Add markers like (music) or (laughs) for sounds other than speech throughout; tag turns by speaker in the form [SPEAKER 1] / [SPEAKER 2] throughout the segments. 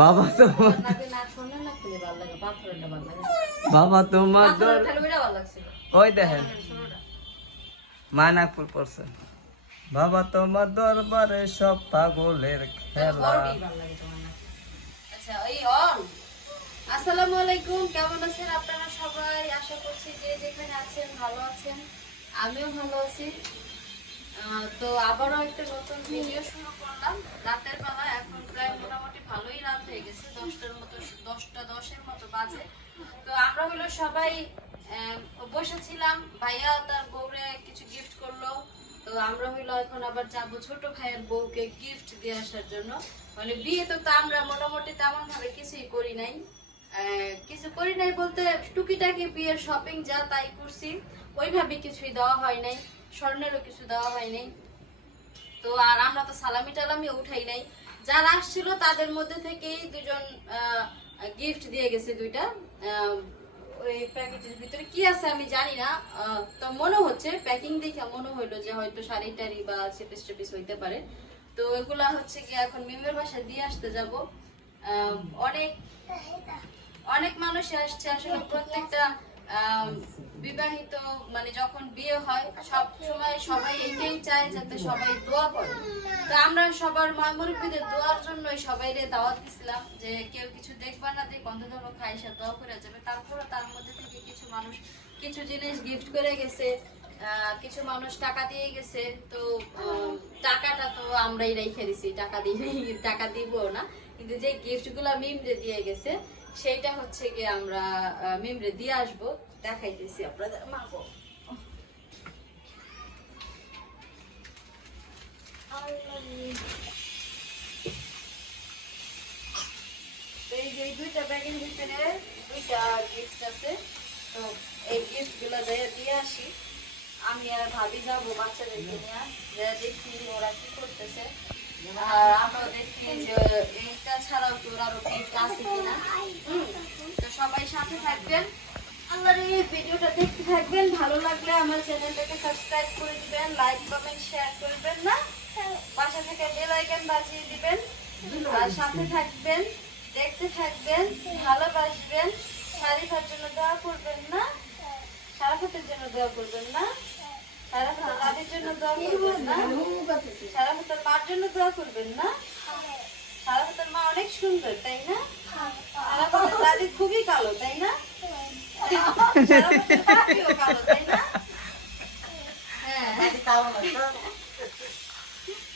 [SPEAKER 1] বাবা
[SPEAKER 2] লাগে
[SPEAKER 1] বাবা তোমার ওই দেখেন।
[SPEAKER 2] ষোলোটা
[SPEAKER 1] মানাকপুর পড়ছে। বাবা তোমার দরবারে সব পাগলের খেলা।
[SPEAKER 2] আচ্ছা আসসালামু আলাইকুম কেমন আছেন আপনারা সবাই? আশা করছি যে যেখানে আছেন ভালো আছেন। আমিও ভালো আছি। তো আবারও একটা নতুন ভিডিও শুরু করলাম। রাতের বেলা এখন প্রায় মোটামুটি ভালোই রাত হয়ে গেছে, দশটার মতো, দশটা দশের মতো বাজে। তো আমরা হলো সবাই বসেছিলাম, ভাইয়া তার বউরে কিছু গিফট করল। তো আমরা হইল এখন আবার যাব ছোট ভাইয়ের বউকে গিফট দিয়ে আসার জন্য। মানে বিয়ে তো তো আমরা মোটামুটি তেমন ভাবে কিছুই করি নাই। কিছু করি নাই বলতে টুকিটাকি বিয়ের শপিং যা তাই করছি, ওইভাবে কিছুই দেওয়া হয় নাই, স্বর্ণেরও কিছু দেওয়া হয় নাই। তো আর আমরা তো সালামি টালামি উঠাই নাই। যারা আসছিল তাদের মধ্যে থেকেই দুজন গিফট দিয়ে গেছে দুইটা। ওই প্যাকেটের ভিতরে কি আছে আমি জানি না। তো মনে হচ্ছে প্যাকিং দেখে মনে হইল যে হয়তো শাড়ি টাড়ি বা চেপিস টেপিস হইতে পারে। তো এগুলা হচ্ছে কি এখন মিমের বাসায় দিয়ে আসতে যাব। অনেক অনেক মানুষ আসছে। আসলে প্রত্যেকটা বিবাহিত মানে যখন বিয়ে হয়, সব সময় সবাই এটাই চায় যাতে সবাই দোয়া করে। তো আমরা সবার ময়মুরব্বীদের দোয়ার জন্যই সবাই রে দাওয়াত দিছিলাম যে কেউ কিছু দেখবা না দেখ অন্ধ ধর্ম খাইসা, দোয়া করে যাবে। তারপরে তার মধ্যে থেকে কিছু মানুষ, কিছু জিনিস গিফট করে গেছে কিছু মানুষ টাকা দিয়ে গেছে। তো টাকাটা তো আমরাই রেখে দিছি, টাকা দিয়ে, টাকা দিব না। কিন্তু যে গিফটগুলা মিমরে দিয়ে গেছে সেইটা হচ্ছে গিয়ে আমরা মিমরে দিয়ে আসব, দেখাইতেছি আপনাদের মাগো এই আমি আর ভাবি যাব বাচ্চাদেরকে নিয়ে দেখি ওরা কি করতেছে। আর ভালো লাগলে আমার চ্যানেলটাকে সাবস্ক্রাইব করে দিবেন লাইক কমেন্ট শেয়ার করবেন না। পাশে থেকে বেল আইকন বাজিয়ে দিবেন। আর সাথে থাকবেন, দেখতে থাকবেন, ভালোবাসবেন শারিফার জন্য দোয়া করবেন না, সারাফতের জন্য দোয়া করবেন না। সারাফতের দাদির জন্য না? না? সারাফতের মা অনেক সুন্দর, তাই না? খুবই কালো, তাই না? কালো না? হ্যাঁ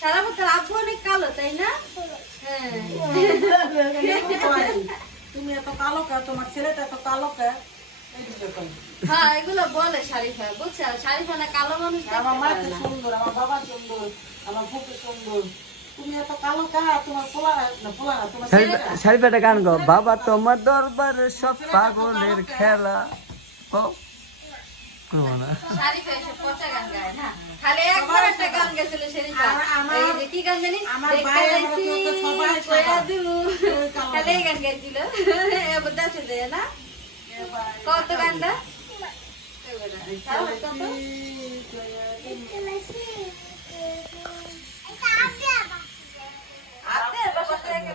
[SPEAKER 2] সারাফতের আব্বু অনেক কালো, তাই না? হ্যাঁ।
[SPEAKER 3] তুমি এত কালো কে তোমার ছেলেটা এত কালো কে।
[SPEAKER 2] হ্যাঁ এগুলো বলে শারিফা বুঝছ? শারিফা না কালো মানুষ
[SPEAKER 3] আমার মা। সুন্দর আমার বাবা সুন্দর আমার ফুপু সুন্দর। তুমি এত কালো কে আর তোমার পোলা না পোলা না তোমার ছেলেটা
[SPEAKER 1] শাড়িপাটা গান গো বাবা তোমার দরবারে সব পাগলের খেলা। ও। না।
[SPEAKER 2] শারিফা এসব পচা গান গায় না? খালি একবার একটা গান গেছিল শারিফা
[SPEAKER 3] আর আমার-
[SPEAKER 2] কত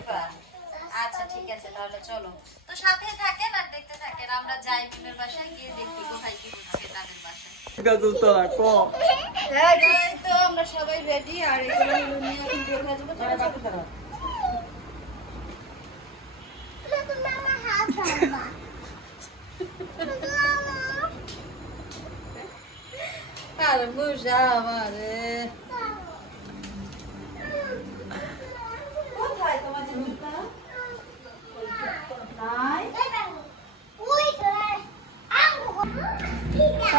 [SPEAKER 2] পা? আচ্ছা ঠিক আছে তাহলে চলো তো সাথে থাকেন আর দেখতে থাকেন আমরা যাই মিমের বাসায় গিয়ে দেখি কোথায় কি হচ্ছে তাদের বাসায় তো আমরা সবাই রেডি আর এগুলো নিয়ে এখন হয়ে। আর মুজা আমারে কোথায়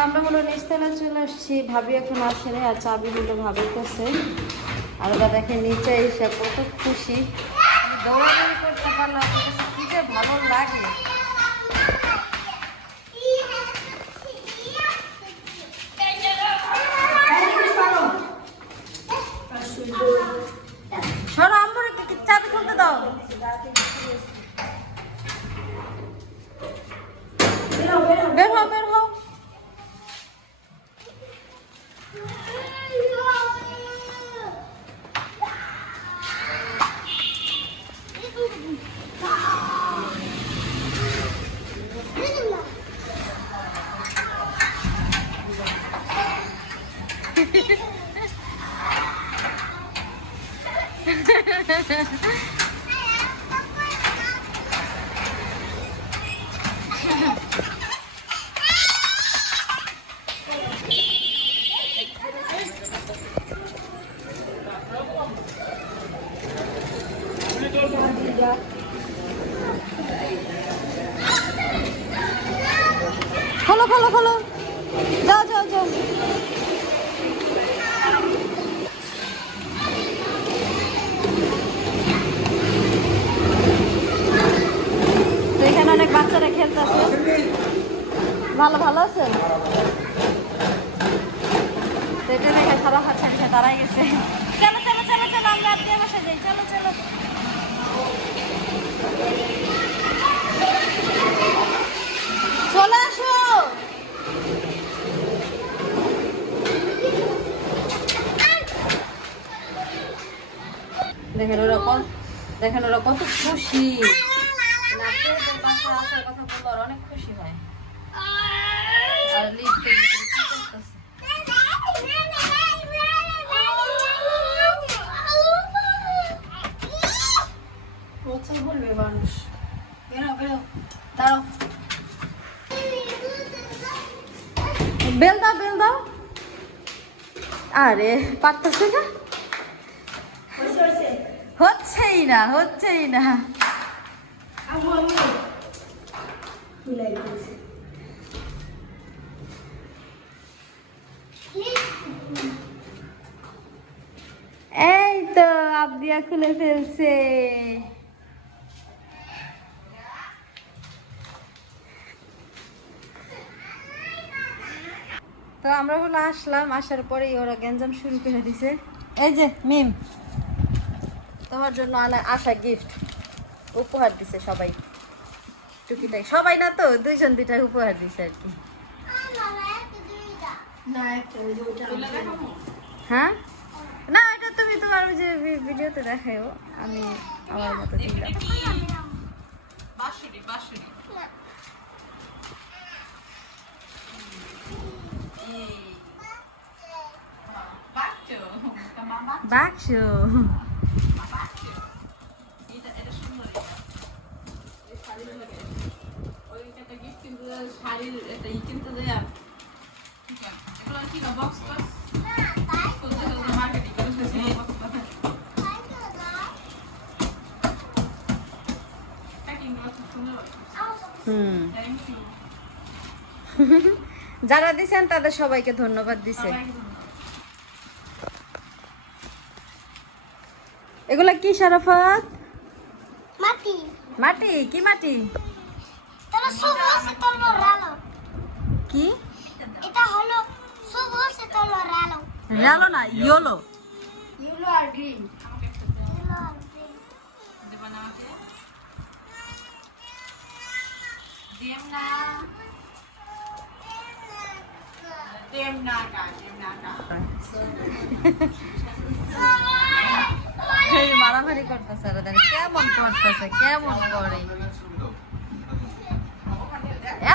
[SPEAKER 2] আমরা হলো নিচতলা চলে আসছি ভাবি এখন আসেনি আর চাবি হলো ভাবির কাছে আর ওরা দেখে নিচে এসে কত খুশি দৌড়াদৌড়ি করতে পারলে আপনার কি যে ভালো লাগে Yeah. চলো আসো। দেখেন ওরা দেখেন ওরা কত খুশি নাচের বাসা আসার কথা বলল ওরা অনেক খুশি হয় আর লিফটে কি করতেছে
[SPEAKER 3] প্রচুর বলবে মানুষ বেরো বেরো দাঁড়াও
[SPEAKER 2] বেল দাও বেল দাও আরে পারতেছে না? হচ্ছেই না হচ্ছেই না। এই তো আবদিয়া খুলে ফেলছে। আমরা হলো আসলাম, আসার পরেই ওরা গ্যাঞ্জাম শুরু করে দিছে। এই যে, মিম, তোমার জন্য আনা- আসা গিফট উপহার দিছে সবাই। টুকিটাই সবাই না তো, দুইজন দুইটা উপহার দিছে আর কি। হ্যাঁ? না, এটা তুমি তোমার যে ভিডিওতে দেখাও আমি আমার মতো দিলাম। বাক্স হুম। (laughs) যারা দিছেন তাদের সবাইকে ধন্যবাদ দিছে। এগুলা কি সারাফত
[SPEAKER 4] মাটি।
[SPEAKER 2] মাটি? কি মাটি? কি?
[SPEAKER 4] এটা হলো সবুজ সে তলো রালো।
[SPEAKER 2] রেলো না ইয়োলো।
[SPEAKER 3] ইউলো আর গ্রিন।
[SPEAKER 2] দেবনা দেবনা এই মারামারি করতেছে কেমন করতেছে, কেমন করে।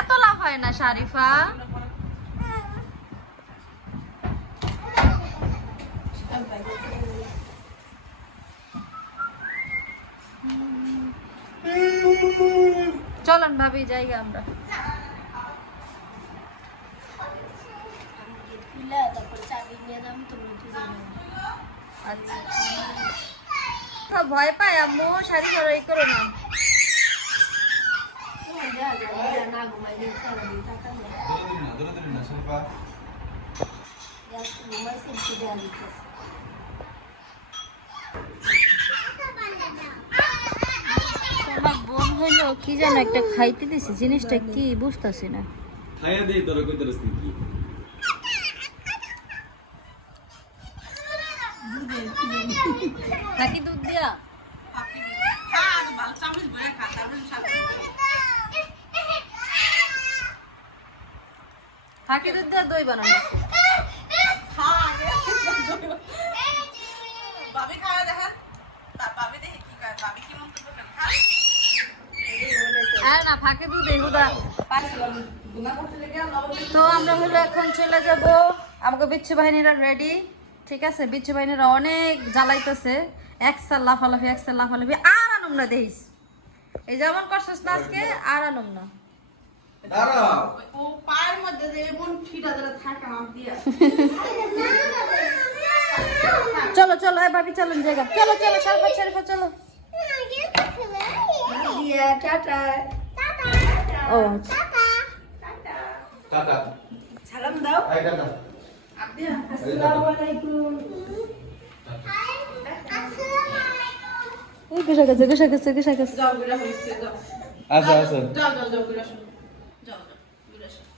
[SPEAKER 2] এত লাভ হয় না শারিফা। চলেন ভাবি জায়গা আমরা।
[SPEAKER 4] চাবি নিয়ে দাম তোমরা
[SPEAKER 2] আচ্ছা। ভয় পায় আম্মু শাড়ি পরে এই করো না। বোন হইল কি যেন একটা খাইতে দিছে জিনিসটা কি বুঝতেছি না।
[SPEAKER 5] খাইয়া দিই তোরা কই তোরা কি?
[SPEAKER 2] নাকি দুধ দিয়া। ফাঁকি দুধ দিয়া দই বানানো। না ফাঁকে দুধ এগুলা তো আমরা হলো এখন চলে যাব। আমাকে বিচ্ছু বাহিনীরা রেডি ঠিক আছে বিচ্ছু বাহিনীরা অনেক জ্বালাইতেছে। একসার লাফালাফি একসার লাফালাফি আর আনম না দেখিস। এই যেমন করছিস না আজকে আর আনম না।
[SPEAKER 3] ও পায়ের মধ্যে যে এমন ফিটা ধরে থাকে আমার দিয়া।
[SPEAKER 2] চলো চলো এ ভাবি চলো জায়গা। চলো চলো শরফত শরফত চলো।
[SPEAKER 3] টাটা।
[SPEAKER 2] ও।
[SPEAKER 5] টাটা।
[SPEAKER 3] সালাম দাও।
[SPEAKER 5] টাটা। আচ্ছা আচ্ছা।
[SPEAKER 3] যাও যাও যাও গুড়া শোনো। যাও যাও গুড়া শোনো।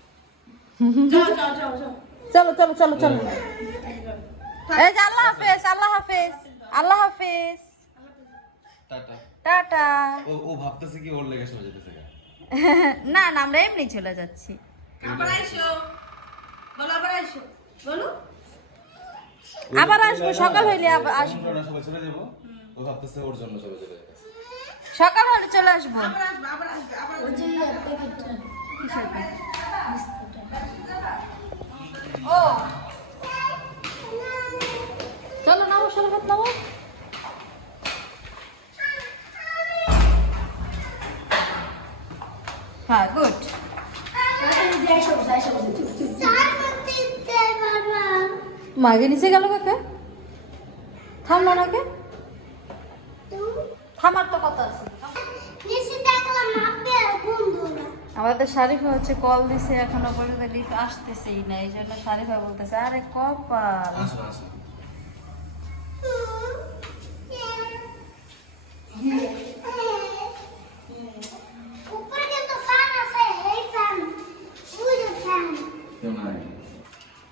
[SPEAKER 3] যাও যাও যাও যাও।
[SPEAKER 2] চলো চলো চলো চলো। এই যে আল্লাহ হাফেজ আল্লাহ হাফেজ আল্লাহ হাফেজ।
[SPEAKER 5] টাটা।
[SPEAKER 2] টাটা।
[SPEAKER 5] ও ও ভাবতেছে কি ওর লেগে চলে যেতেছে (laughs)
[SPEAKER 2] না না আমরা এমনি চলে যাচ্ছি।
[SPEAKER 3] আবার আইসো। বলো আবার আইসো। বলো।
[SPEAKER 2] আবার আসব সকাল হইলে আবার আসব।
[SPEAKER 5] সবাই চলে যাব। ও ভাবতেছে ওর জন্য চলে যাবে।
[SPEAKER 2] সকাল হলে চলে আসব।
[SPEAKER 3] আবার আসবে আবার আসবে আবার
[SPEAKER 2] ও চলো নামো শরবত নামো। হ্যাঁ গুড। মাগে নিচে গেল কাকা? থামলো না কে থামার তো কথা আছে। আমাদের শারিফা হচ্ছে কল দিছে এখনও পর্যন্ত লিফট আসতেছেই না এই জন্য শারিফা বলতেছে আরে কপাল।
[SPEAKER 5] আসো আসো।
[SPEAKER 4] উপরে কিন্তু ফ্যান আছে এই ফ্যান ওই যে ফ্যান
[SPEAKER 5] কেউ নাই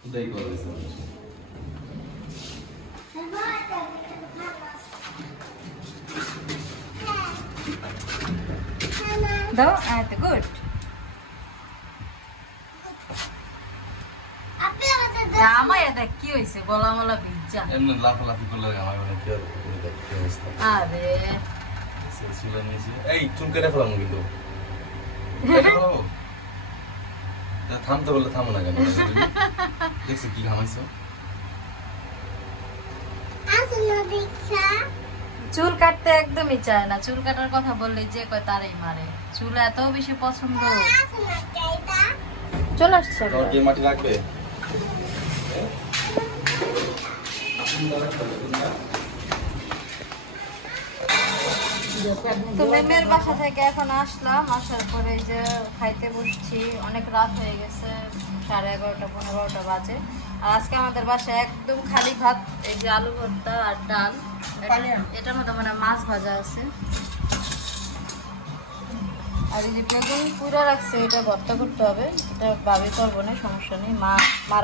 [SPEAKER 5] কোথায় করে দিছে
[SPEAKER 2] দাও এত গুড। আমার এটা কি হয়েছে গলা মলা ভিজা।
[SPEAKER 5] এমনি লাফালাফি করলে আমার মনে কি হবে? কি অবস্থা?
[SPEAKER 2] আরে।
[SPEAKER 5] চুলে নিয়েছি। এই চুল কেটে ফেলাম কিন্তু। কেটে ফেলাবো? তা থামতে বললে থামো না কেন? দেখছি কি ঘামাইছো।
[SPEAKER 4] আসলে দীক্ষা।
[SPEAKER 2] চুল কাটতে একদমই চায় না। চুল কাটার কথা বললে যে কয় তারই মারে। চুল এত বেশি পছন্দ। চলে আসছে।
[SPEAKER 5] মাটি লাগবে?
[SPEAKER 2] তো মেমের বাসা থেকে এখন আসলাম। আসার পরে যে খাইতে বসছি। অনেক রাত হয়ে গেছে সাড়ে এগারোটা পনেরোটা বাজে। আর আজকে আমাদের বাসায় একদম খালি ভাত এই যে আলু ভর্তা আর ডাল। মাছ ভাজা আছে। আর এই বেগুন করতে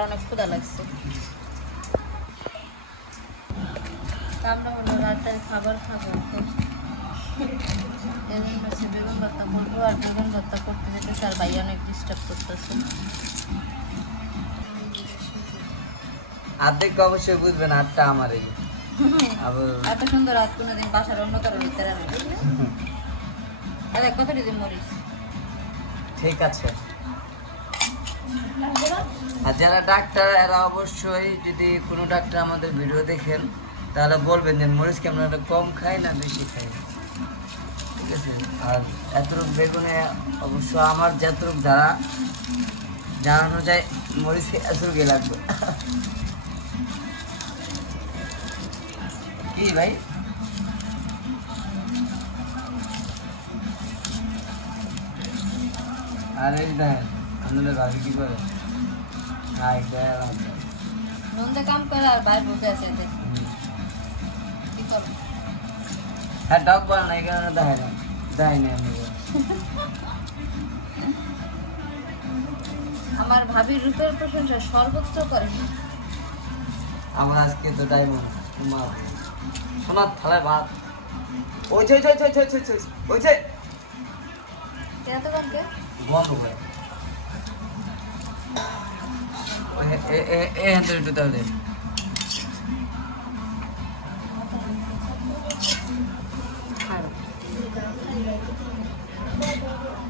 [SPEAKER 2] অনেক ক্ষুদা লাগছে। আমরা রাতের খাবার বেগুন আর বেগুন করতে যেতেছে আর ভাই অনেক ডিস্টার্ব করতেছে।
[SPEAKER 1] আর্ধেক অবশ্যই বুঝবেন আটটা আবার
[SPEAKER 2] এত সুন্দর রাত কোনোদিন বাসার অন্য কারোর ভিতরে আমি আরে কত দিদি মরিস?
[SPEAKER 1] ঠিক আছে। আর যারা ডাক্তার এরা অবশ্যই যদি কোনো ডাক্তার আমাদের ভিডিও দেখেন তাহলে বলবেন যে মরিচ কি আমরা কম খাই না বেশি খাই ঠিক আছে? আর এতটুক বেগুনে অবশ্য আমার যতটুক যারা জানানো যায় মরিচ এতটুকুই লাগবে। কি ভাই আর এই দেখেন আপনাদের ভাবি কি করে? না।
[SPEAKER 2] নন্দে কাম করে আর বাইরে বসে আছে এতে। কি করব?
[SPEAKER 1] হ্যাঁ ডগ বানা না এখানে দেখায় না। দেখায় না আমি
[SPEAKER 2] আমার ভাবির রূপের প্রশংসা সর্বোচ্চ করে।
[SPEAKER 1] আমার আজকে তো ডায়মন্ড তোমার। সোনার থালায় ভাত ওই যে ওই যে ওই যে, ওই যে, ওই যে, ওই যে
[SPEAKER 2] এত কামকে
[SPEAKER 1] বন্ধ করে ওই এ- এ- এ- এ হ্যাঁ একটু তাহলে
[SPEAKER 2] এই যে
[SPEAKER 1] এই যে থন থন
[SPEAKER 3] এই,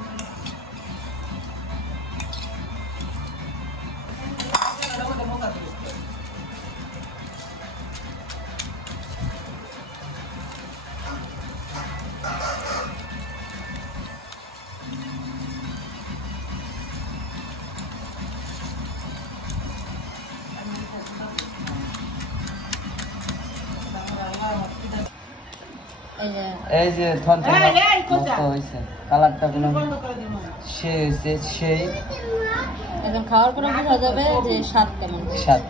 [SPEAKER 3] এই, যে
[SPEAKER 1] মতো হয়েছে কালারটা কোনো
[SPEAKER 3] বন্ধ করে দিন
[SPEAKER 1] সে হয়েছে সেই।
[SPEAKER 2] এখন খাওয়ার পরে বোঝা যাবে যে স্বাদ কেমন
[SPEAKER 1] স্বাদ